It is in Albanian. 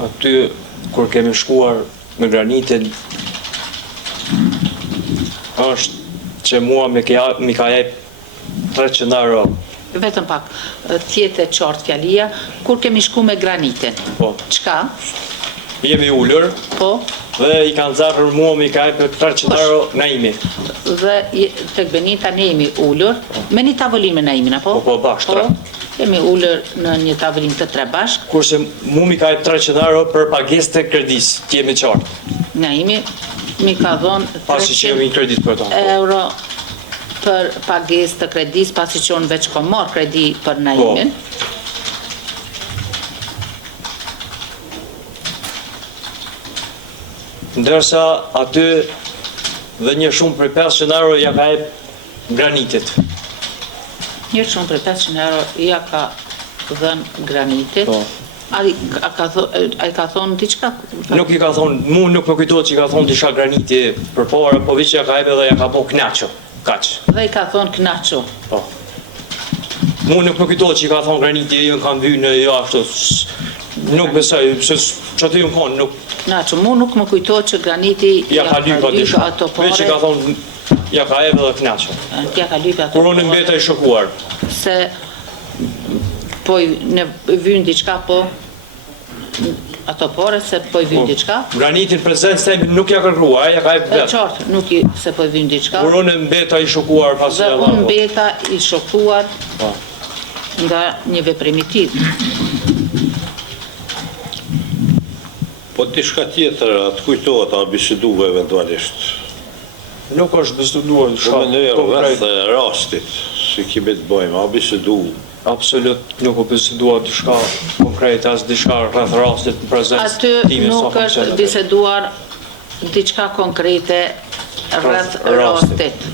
Aty, kur kemi shkuar me granitin, është që mua mi ka jep 300 euro. Vetëm pak, tjetë e qartë fjalia, kur kemi shku me granitin? Po. Qka? Jemi ullur, Po. dhe i kanë zarër mua mi ka jep 300 euro Naimi. Dhe tek Benita ne jemi ullur, me një tavolin me Naimin, apo? Po, bashkë, tre. Jemi ullur në një tavolin të tre bashkë. Kurse mu mi ka jep 300 euro për pagesë të kredis, të jemi qartë. Naimi mi ka dhonë Pasi që jemi kredit për ta. euro për pagesë të kredis, pasi që unë veç kom marrë kredi për Naimin. Ndërsa aty dhe një shumë për 500 euro ja ka jep granitit. Një shumë për 500 euro ja ka dhenë granitit. Po. A i ka thonë diçka? Nuk i ka thonë, mu nuk më kujtohet që i ka thonë disha graniti për para, po vishë ja ka jep edhe ja ka po knaqo, kaq. Dhe i ka thonë knaqo. Po. Mu nuk më kujtohet që i ka thonë graniti, jënë kam vynë në jashtë, nuk besoj, se që të jënë konë, nuk... Knaqo, mu nuk më kujtohet që graniti ja ka lypa disha, ato pare. veç i ka thonë, ja ka jep edhe knaqo. Ja ka lypa ato pare. Kur unë mbeta i shokuar. Se po ne vynë diçka, po ato pare se po i vynë diçka. Granitin prezent se nuk ja kërkrua, ja ka jep E vetë. qartë, nuk se po i vynë diçka. Kur unë mbeta i shokuar pasi Dhe ja unë lavo. mbeta i shokuar Po. nga një veprim i tillë. Po diçka tjetër, atë kujtohet, a biseduve eventualisht. Nuk është biseduar Po me nërë rreth rastit, si kemi të bëjmë, a bisedu. Absolut nuk u biseduar diçka konkrete, as diçka rreth rastit në prezencë Aty time sa nuk është funksionet. biseduar diçka konkrete rreth rastit.